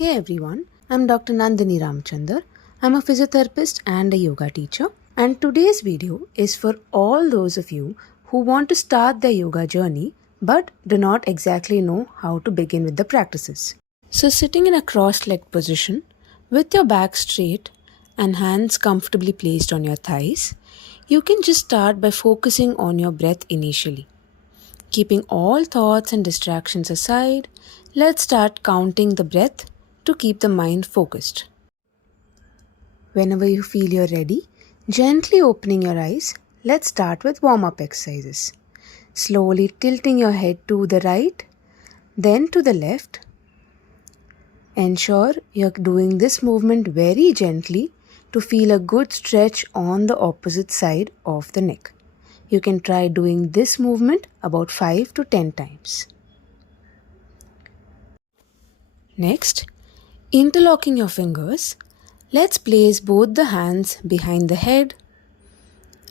Hey everyone, I'm Dr. Nandini Ramchandar. I'm a physiotherapist and a yoga teacher. And today's video is for all those of you who want to start their yoga journey but do not exactly know how to begin with the practices. So, sitting in a cross legged position with your back straight and hands comfortably placed on your thighs, you can just start by focusing on your breath initially. Keeping all thoughts and distractions aside, let's start counting the breath to keep the mind focused. Whenever you feel you're ready, gently opening your eyes, let's start with warm-up exercises. Slowly tilting your head to the right, then to the left. Ensure you're doing this movement very gently to feel a good stretch on the opposite side of the neck. You can try doing this movement about 5 to 10 times. Next, interlocking your fingers, let's place both the hands behind the head.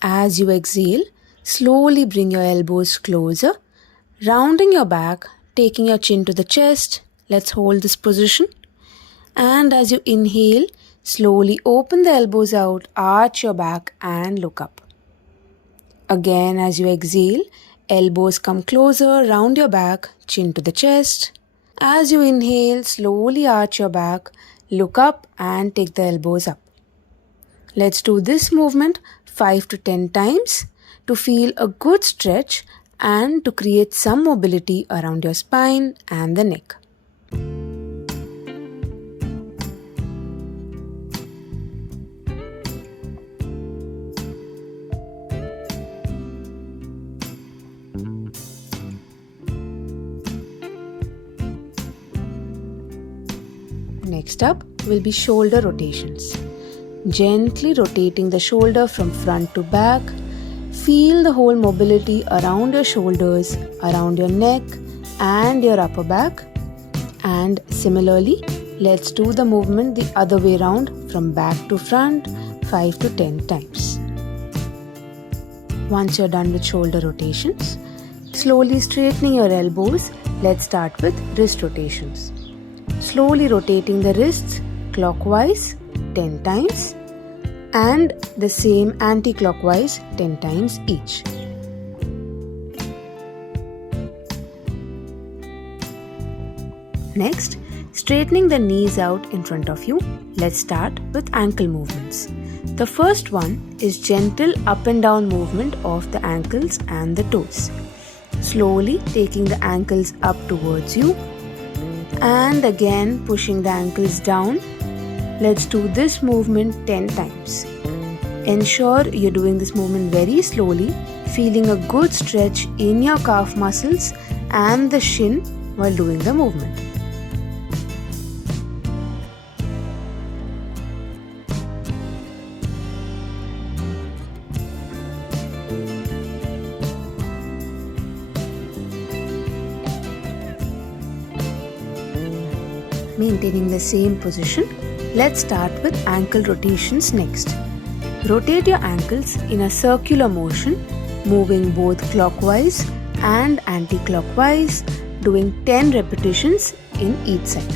As you exhale, slowly bring your elbows closer, rounding your back, taking your chin to the chest. Let's hold this position. And as you inhale, slowly open the elbows out, arch your back and look up. Again, as you exhale, elbows come closer, round your back, chin to the chest. As you inhale, slowly arch your back, look up and take the elbows up. Let's do this movement 5 to 10 times to feel a good stretch and to create some mobility around your spine and the neck. Next up will be shoulder rotations. Gently rotating the shoulder from front to back. Feel the whole mobility around your shoulders, around your neck and your upper back. And similarly, let's do the movement the other way around from back to front 5 to 10 times. Once you're done with shoulder rotations, slowly straightening your elbows, let's start with wrist rotations. Slowly rotating the wrists clockwise 10 times and the same anti-clockwise 10 times each. Next, straightening the knees out in front of you, let's start with ankle movements. The first one is gentle up and down movement of the ankles and the toes. Slowly taking the ankles up towards you and again pushing the ankles down. Let's do this movement 10 times. Ensure you're doing this movement very slowly, feeling a good stretch in your calf muscles and the shin while doing the movement. Maintaining the same position, let's start with ankle rotations next. Rotate your ankles in a circular motion, moving both clockwise and anti-clockwise, doing 10 repetitions in each side.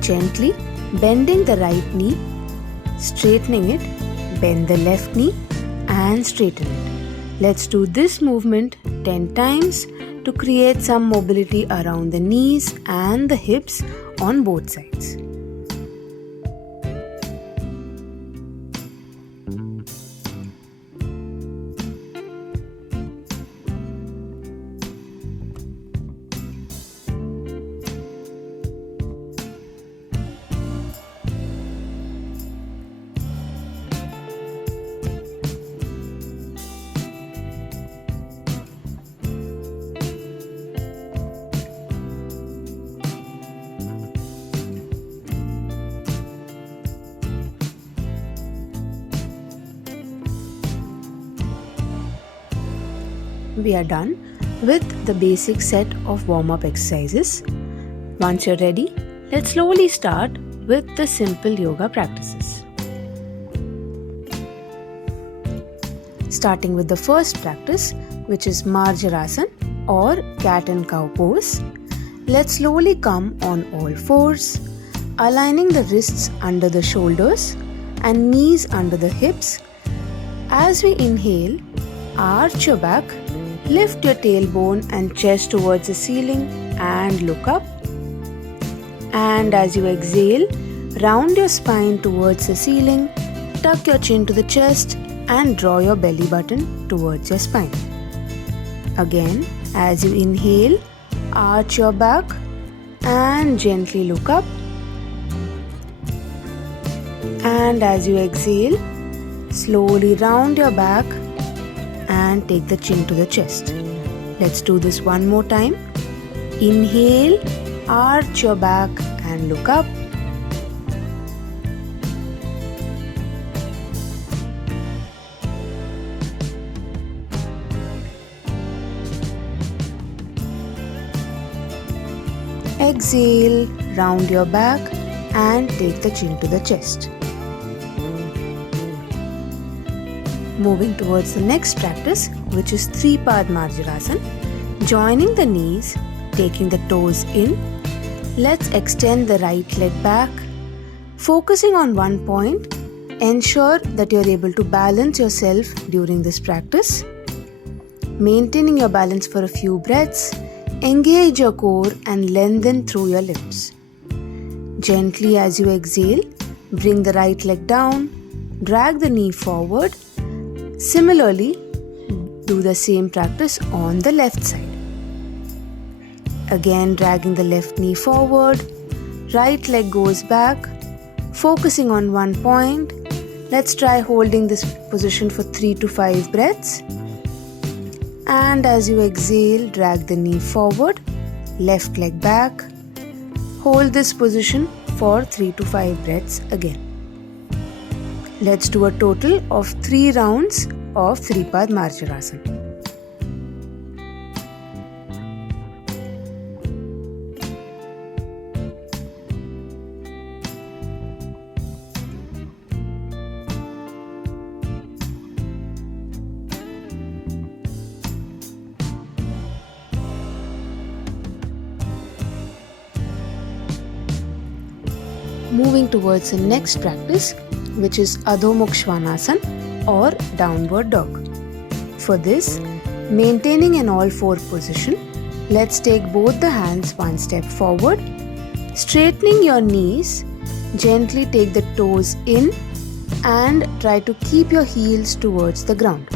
Gently bending the right knee, straightening it, bend the left knee and straighten it. Let's do this movement 10 times to create some mobility around the knees and the hips on both sides. We are done with the basic set of warm-up exercises. Once you're ready, let's slowly start with the simple yoga practices. Starting with the first practice, which is Marjarasana or cat and cow pose. Let's slowly come on all fours, aligning the wrists under the shoulders and knees under the hips. As we inhale, arch your back, lift your tailbone and chest towards the ceiling and look up. And as you exhale, round your spine towards the ceiling, tuck your chin to the chest and draw your belly button towards your spine. Again, as you inhale, arch your back and gently look up. And as you exhale, slowly round your back and take the chin to the chest. Let's do this one more time. Inhale, arch your back and look up. Exhale, round your back and take the chin to the chest. Moving towards the next practice, which is Three-Pad Marjarasana. Joining the knees, taking the toes in. Let's extend the right leg back. Focusing on one point, ensure that you're able to balance yourself during this practice. Maintaining your balance for a few breaths, engage your core and lengthen through your limbs. Gently as you exhale, bring the right leg down, drag the knee forward. Similarly, do the same practice on the left side. Again, dragging the left knee forward, right leg goes back, focusing on one point. Let's try holding this position for 3 to 5 breaths. And as you exhale, drag the knee forward, left leg back. Hold this position for 3 to 5 breaths again. Let's do a total of 3 rounds of Three-Pad Marjarasana. Moving towards the next practice, which is Adho Mukha Svanasana or downward dog. For this, maintaining an all-four position, let's take both the hands one step forward. Straightening your knees, gently take the toes in and try to keep your heels towards the ground.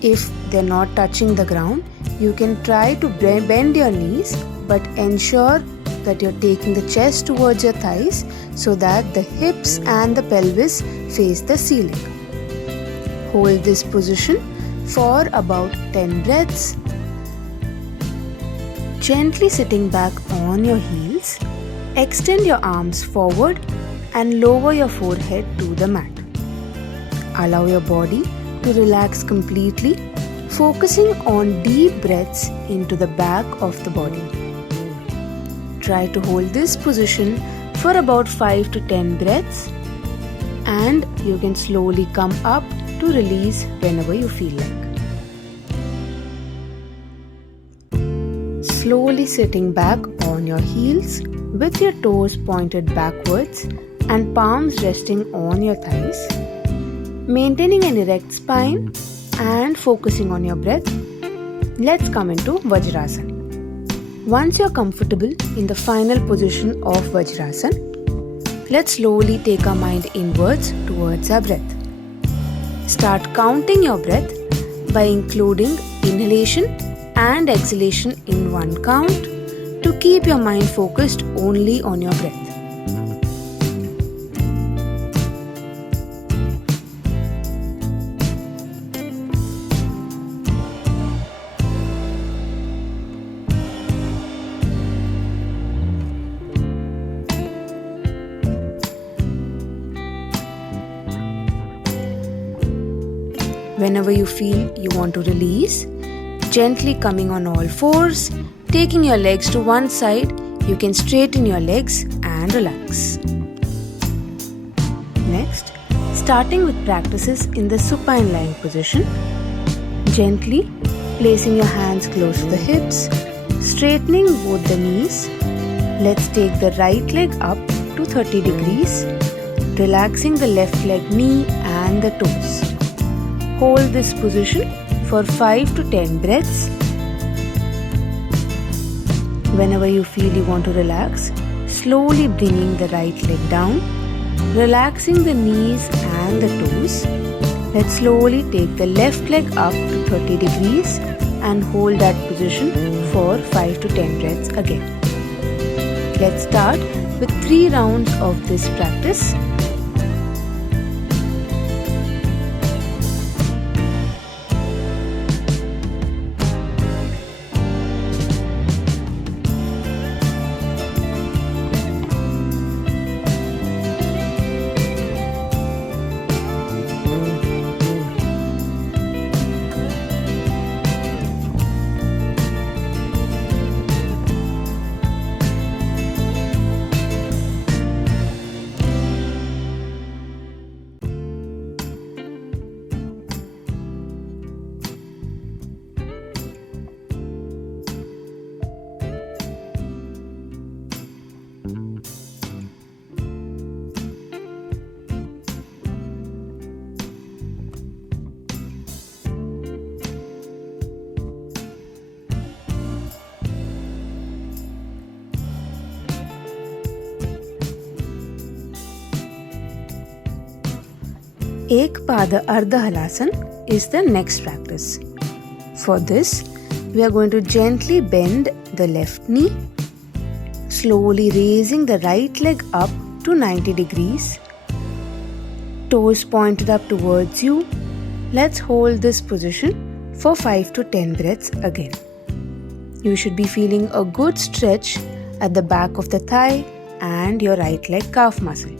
If they're not touching the ground, you can try to bend your knees, but ensure that you're taking the chest towards your thighs so that the hips and the pelvis face the ceiling. Hold this position for about 10 breaths. Gently sitting back on your heels, extend your arms forward and lower your forehead to the mat. Allow your body to relax completely, focusing on deep breaths into the back of the body. Try to hold this position for about 5 to 10 breaths, and you can slowly come up to release whenever you feel like. Slowly sitting back on your heels with your toes pointed backwards and palms resting on your thighs. Maintaining an erect spine and focusing on your breath, let's come into Vajrasana. Once you're comfortable in the final position of Vajrasana, let's slowly take our mind inwards towards our breath. Start counting your breath by including inhalation and exhalation in one count to keep your mind focused only on your breath. Whenever you feel you want to release, gently coming on all fours, taking your legs to one side, you can straighten your legs and relax. Next, starting with practices in the supine lying position, gently placing your hands close to the hips, straightening both the knees. Let's take the right leg up to 30 degrees, relaxing the left leg, knee and the toes. Hold this position for 5 to 10 breaths. Whenever you feel you want to relax, slowly bringing the right leg down, relaxing the knees and the toes. Let's slowly take the left leg up to 30 degrees and hold that position for 5 to 10 breaths again. Let's start with 3 rounds of this practice. Ek Pada Ardha Halasana is the next practice. For this, we are going to gently bend the left knee, slowly raising the right leg up to 90 degrees, toes pointed up towards you. Let's hold this position for 5 to 10 breaths again. You should be feeling a good stretch at the back of the thigh and your right leg calf muscle.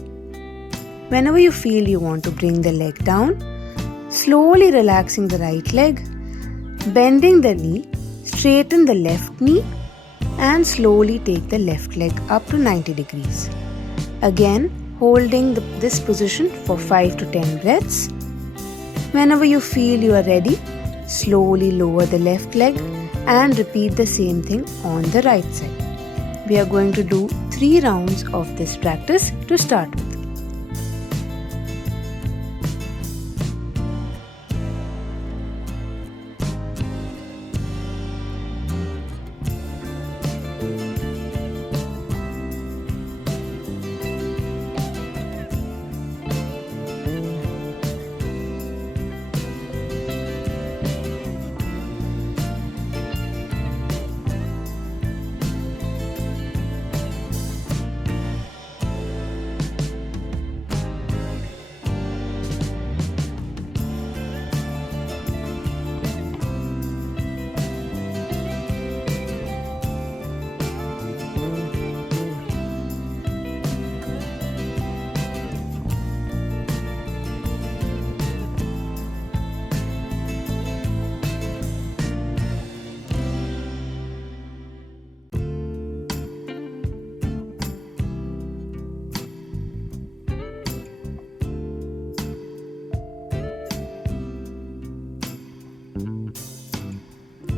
Whenever you feel you want to bring the leg down, slowly relaxing the right leg, bending the knee, straighten the left knee and slowly take the left leg up to 90 degrees. Again, holding this position for 5 to 10 breaths. Whenever you feel you are ready, slowly lower the left leg and repeat the same thing on the right side. We are going to do 3 rounds of this practice to start with.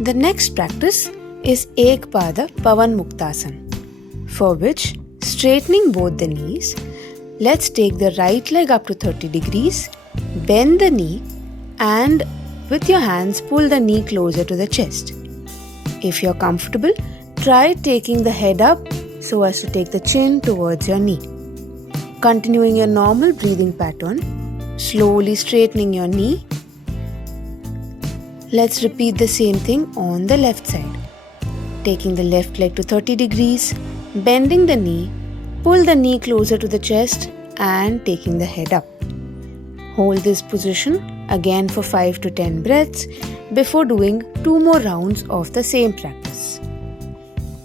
The next practice is Ek Pada Pavan Muktasana, for which, straightening both the knees, let's take the right leg up to 30 degrees, bend the knee and with your hands pull the knee closer to the chest. If you're comfortable, try taking the head up so as to take the chin towards your knee. Continuing your normal breathing pattern, slowly straightening your knee. Let's repeat the same thing on the left side. Taking the left leg to 30 degrees, bending the knee, pull the knee closer to the chest and taking the head up. Hold this position again for 5 to 10 breaths before doing 2 more rounds of the same practice.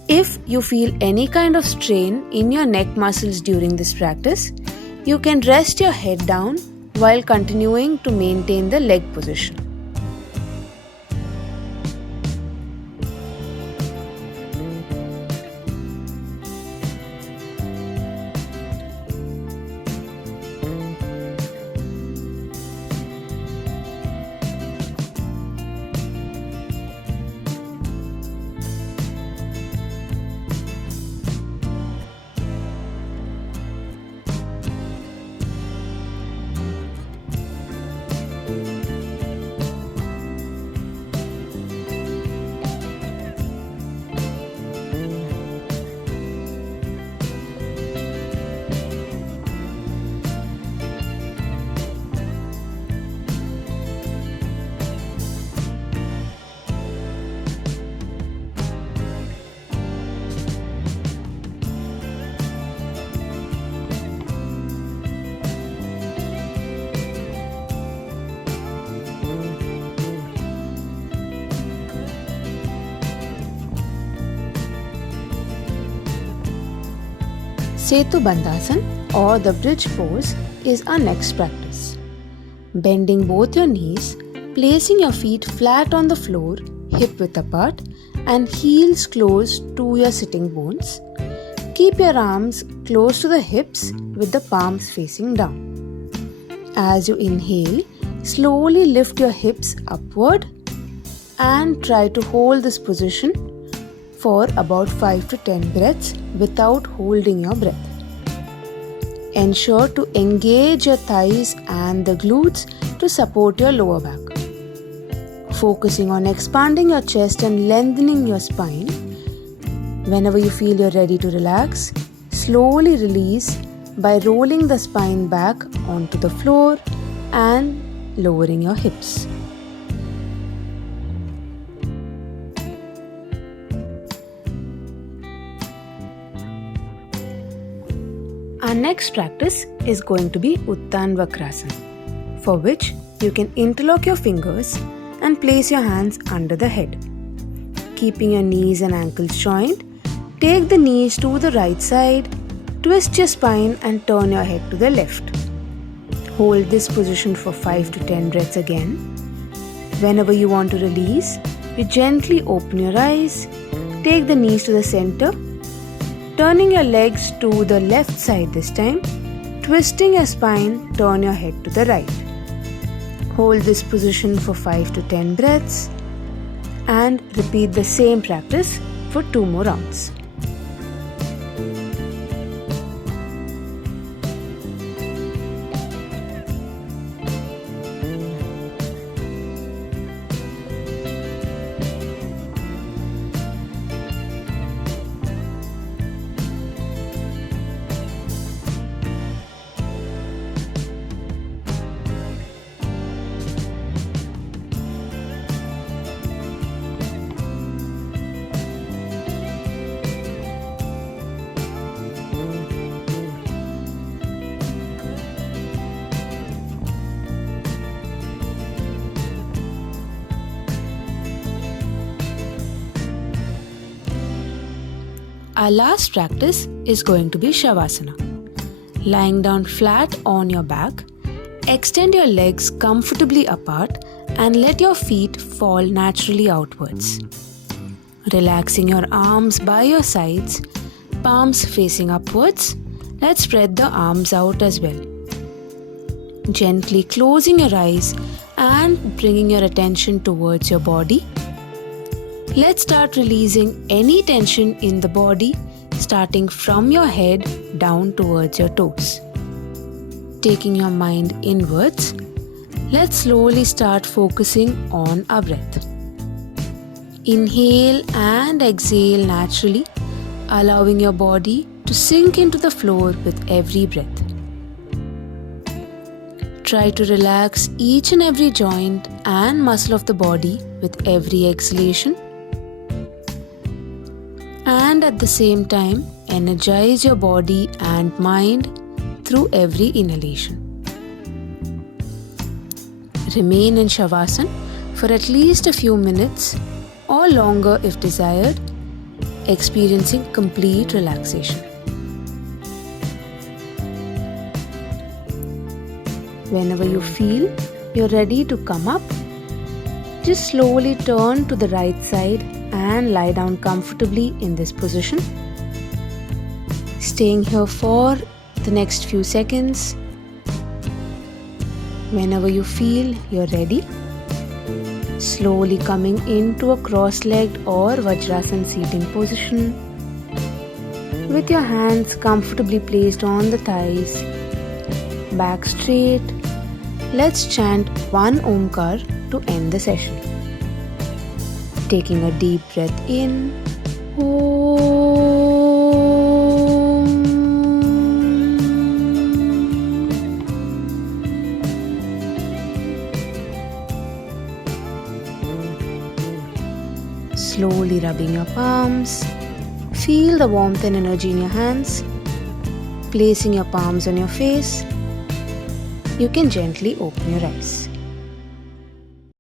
If you feel any kind of strain in your neck muscles during this practice, you can rest your head down while continuing to maintain the leg position. Setu Bandhasan or the bridge pose is our next practice. Bending both your knees, placing your feet flat on the floor, hip width apart, and heels close to your sitting bones. Keep your arms close to the hips with the palms facing down. As you inhale, slowly lift your hips upward and try to hold this position for about 5 to 10 breaths without holding your breath. Ensure to engage your thighs and the glutes to support your lower back. Focusing on expanding your chest and lengthening your spine. Whenever you feel you're ready to relax, slowly release by rolling the spine back onto the floor and lowering your hips. Our next practice is going to be Uttan Vakrasana, for which you can interlock your fingers and place your hands under the head. Keeping your knees and ankles joined, take the knees to the right side, twist your spine and turn your head to the left. Hold this position for 5 to 10 breaths again. Whenever you want to release, you gently open your eyes, take the knees to the center, turning your legs to the left side this time, twisting your spine, turn your head to the right. Hold this position for 5 to 10 breaths and repeat the same practice for 2 more rounds. Our last practice is going to be Savasana. Lying down flat on your back, extend your legs comfortably apart and let your feet fall naturally outwards. Relaxing your arms by your sides, palms facing upwards, let's spread the arms out as well. Gently closing your eyes and bringing your attention towards your body. Let's start releasing any tension in the body, starting from your head down towards your toes. Taking your mind inwards, let's slowly start focusing on our breath. Inhale and exhale naturally, allowing your body to sink into the floor with every breath. Try to relax each and every joint and muscle of the body with every exhalation. And at the same time, energize your body and mind through every inhalation. Remain in Shavasana for at least a few minutes or longer if desired, experiencing complete relaxation. Whenever you feel you're ready to come up, just slowly turn to the right side and lie down comfortably in this position. Staying here for the next few seconds. Whenever you feel you're ready, slowly coming into a cross-legged or Vajrasana seating position with your hands comfortably placed on the thighs, back straight. Let's chant one Omkar to end the session. Taking a deep breath in, Om. Slowly rubbing your palms, feel the warmth and energy in your hands. Placing your palms on your face, you can gently open your eyes.